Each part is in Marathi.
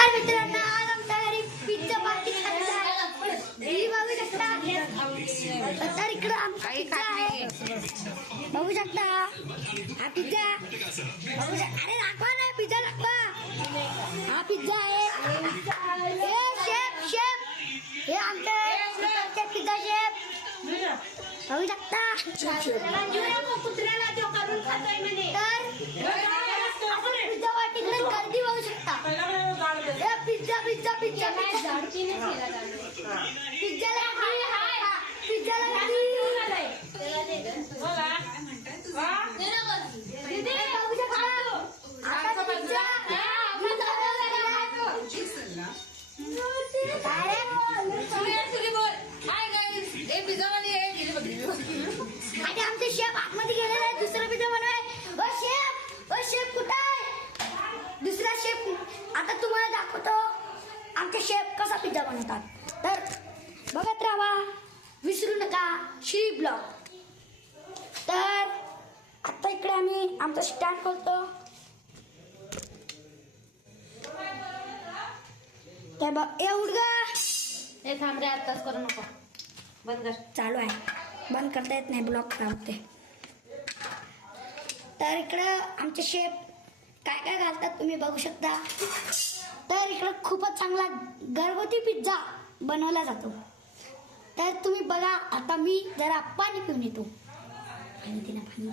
नमस्कार मित्रांनो, आज आमच्या घरी पिझ्झा पार्टी करायची आहे. ही बघू शकता. तर इकडे आमचा पिझ्झा आहे, बघू शकता. हा पिझ्झा बघू शकता. अरे दाखवा ना, पिझ्झा दाखवा. हा पिझ्झा आहे. शेफ शेफ हे आमचे पिझ्झा शेफ बघू शकता. कुत्र्याला तो करून खातोय म्हणे. तर पिझ्झा वाटीकडे गर्दी बघू शकता. पिझ्झा पिझ्झा पिझ्झा आणि आमचे शेफ आतमध्ये गेलेले आहेत दुसरा पिझ्झा बनवाय. शेफ कुठे आहे? दुसरा शेफ आता तुम्हाला दाखवतो आमचे शेफ कसा पिझ्झा बनवतात. तर बघत राहा, विसरू नका श्री ब्लॉग. तर आता इकडे आम्ही आमचा स्टँड खोलतो. ते बघ उडगा हे थांब रे, आताच करू नको, बंद कर. चालू आहे, बंद करता येत नाही, ब्लॉक खराब होते. तर इकडं आमचे शेफ काय काय घालतात तुम्ही बघू शकता. तर इकडं खूपच चांगला घरगुती पिझ्झा बनवला जातो. तर तुम्ही बघा. आता मी जरा पाणी पिऊन येतो. पाणी दे ना, पाणी दे.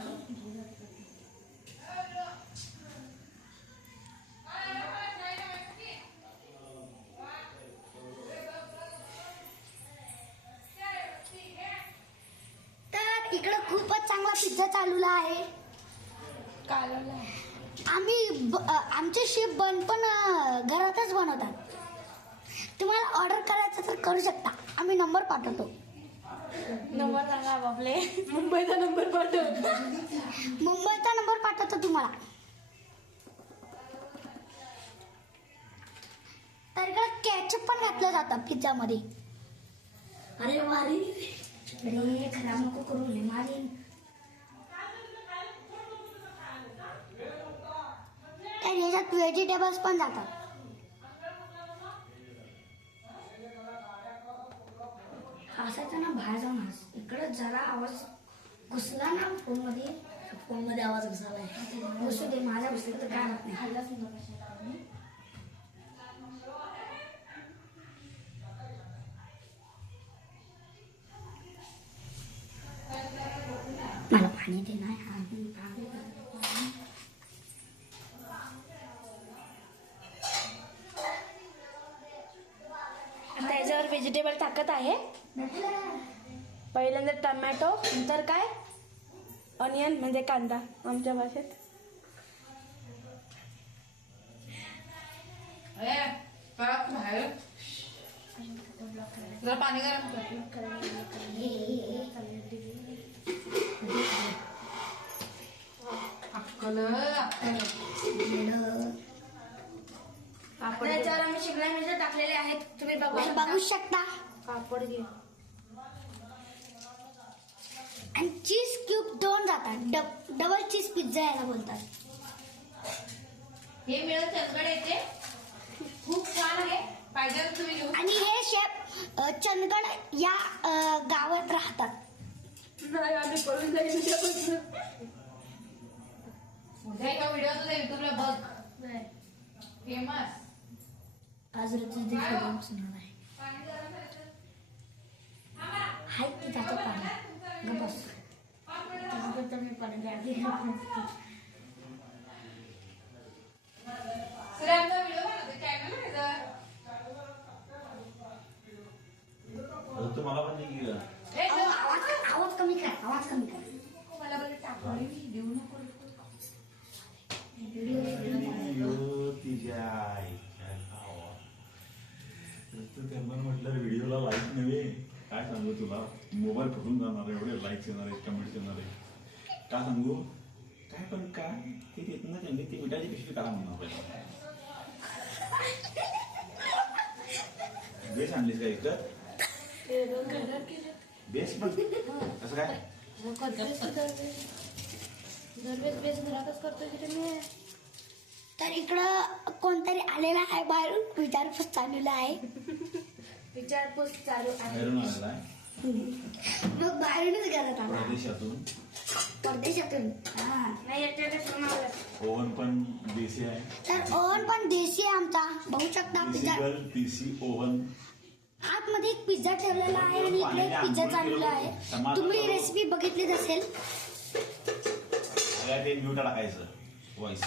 तर इकडं खूपच चांगला पिझ्झा चालूला आहे. आमचे शेफ पण घरातच बनवतात. तुम्हाला ऑर्डर करायचं तर करू शकता, आम्ही नंबर पाठवतो. नंबर सांगा आपले. मुंबईचा नंबर पाठव. मुंबईचा नंबर पाठवतो तुम्हाला. तर इकडे कॅचअप पण घातलं जातं पिझ्झा मध्ये. अरे वारी अरे खराब नको करू ले मारी. तर याच्यात व्हेजिटेबल्स पण जातात. असायचं ना बाहेर जाऊन. इकडे जरा आवाज घुसला ना फोन मध्ये आवाज घुसला. घुसू दे, माझ्या घुसला तर काय होत नाही. हल्लाच मला पाणी दे ना. त्याच्यावर व्हेजिटेबल टाकत आहे. पहिल्यांदा टमॅटो, नंतर काय ऑनियन म्हणजे कांदा आमच्या भाषेत. पाणी गरम कर. त्याच्यावर आम्ही शिमला मिरची टाकलेले आहेत, तुम्ही बघू शकता. पापड घे. आणि चीज क्यूब 2 जातात. डबल चीज पिझ्झा याला बोलतात. हे मिळत चंदगड येते, खूप छान आहे, पाहिजे तर तुम्ही घेऊ. आणि हे शेफ चंदगड या गावात राहतात. नाही, आम्ही करून जाईल उद्यापासून. उद्या एका व्हिडिओ तुझा युट्यूबला बघ, फेमस. आज हाय की जातो पाणी बस. मी पाणी द्या. सरांचा व्हिडिओ बनवतो चॅनल मला पण नाही गेलं. आवाज कमी कर, आवाज कमी कर. मला बरं टाकून देऊ नको. तिच्या त्यांना म्हटलं व्हिडिओला लाईक नव्हे, काय सांगू तुला, मोबाईल फुटून जाणार, एवढे लाईक्स येणार आहेत, कमेंट्स येणार आहे, काय सांगू. काय पण काय ते देत ना त्यांनी, ती मिठाची पिशवी करा म्हणणार पाहिजे. बेस आणलीस का एकतर बेस पण कसं काय दरवेळेस बेस घरातच करतो की तुम्ही. तर इकडं कोणतरी आलेला आहे बाहेरून विचारपूस चाललेला आहे. विचारपूस चालू आहे. बाहेरून आलेला आहे मग बाहेरूनच घरात आला परदेशातून. परदेशातून. हा. नाही याच्याकडे समजलं. ओव्हन पण देशी आहे. तर ओव्हन पण देशी आहे आमचा. बघू शकता पिझ्झा. देशी ओव्हन. आतमध्ये एक पिझ्झा ठेवलेला आहे आणि इकडे एक पिझ्झा चाललेला आहे. तुम्ही रेसिपी बघितलीच असेल. ते म्यूट टाकायचं व्हॉइस.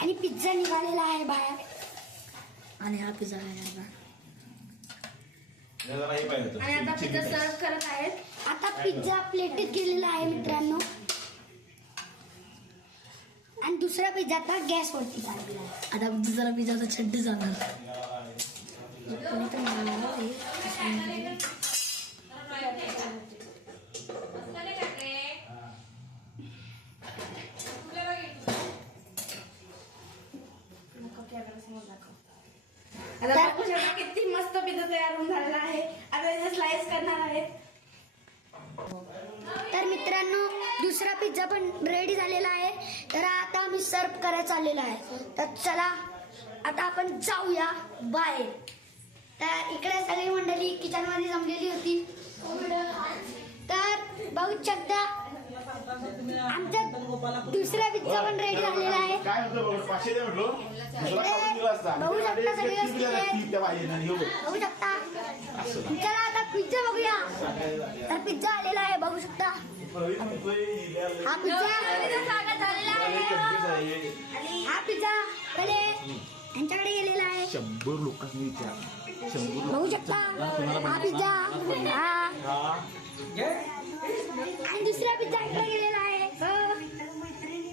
आणि पिझ्झा निघालेला आहे बाहेर. आणि हा पिझ्झा आहे. जरा हे पाहिजे होतं. आणि आता पिझ्झा सर्व करत आहेत. आता पिझ्झा प्लेटीत गेलेला आहे मित्रांनो. आणि दुसरा पिझ्झा आता गॅसवरती चाललेला आहे. आता दुसरा पिझ्झाचा छड्डी जाणार. आता बघू शकता किती मस्त पिझ्झा तयार होऊन झालेला आहे. आता त्याचे स्लाइस करणार आहेत. तर मित्रांनो दुसरा पिझ्झा पण रेडी झालेला आहे. तर आता आम्ही सर्व करायला चाललेलो आहे. तर चला आता आपण जाऊया बाहेर. तर इकडे सगळी मंडळी किचन मध्ये जमलेली होती. तर बघू शकता आमचा दुसरा पिझ्झा पण रेडी झालेला आहे. काय होतं 500 दे म्हटलो. बघू शकता सगळे बघू शकता. चला आता पिझ्झा बघूया. तर पिझ्झा आलेला आहे बघू शकता. हा पिझ्झा झालेला आहे. हा पिझ्झा कडे यांच्याकडे गेलेला आहे. 100 लोकांनी विचार. 100 बघू शकता हा पिझ्झा. हा आणि दुसरा पिझ्झा इकडे गेलेला आहे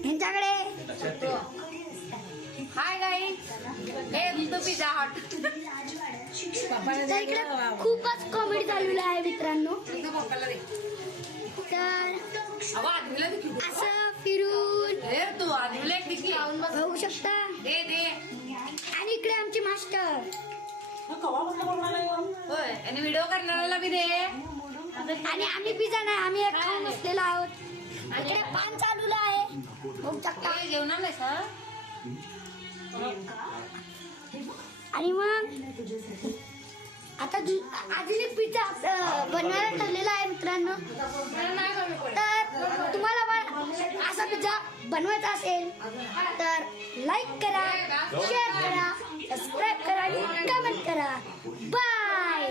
यांच्याकडे. हाय गाईज, हे तो पिझ्झा हट. तर इकडे खूपच कॉमेडी चाललेलं आहे मित्रांनो. तर असं फिरून तू आधीला एक दिसली बघू शकता. दे आणि इकडे आमचे मास्टर. होय, आणि व्हिडिओ करणाऱ्याला बी दे. आणि आम्ही पिझ्झा नाही आम्ही एक खाऊन बसलेलो आहोत. इकडे पान चालूला आहे बघू शकता. जेवणार नाही सर. आणि मग आता अजून एक पिझ्झा बनवायला ठरलेला आहे मित्रांनो. तर तुम्हाला पण असा पिझ्झा बनवायचा असेल तर लाईक करा, शेअर करा, सबस्क्राईब करा आणि कमेंट करा. बाय.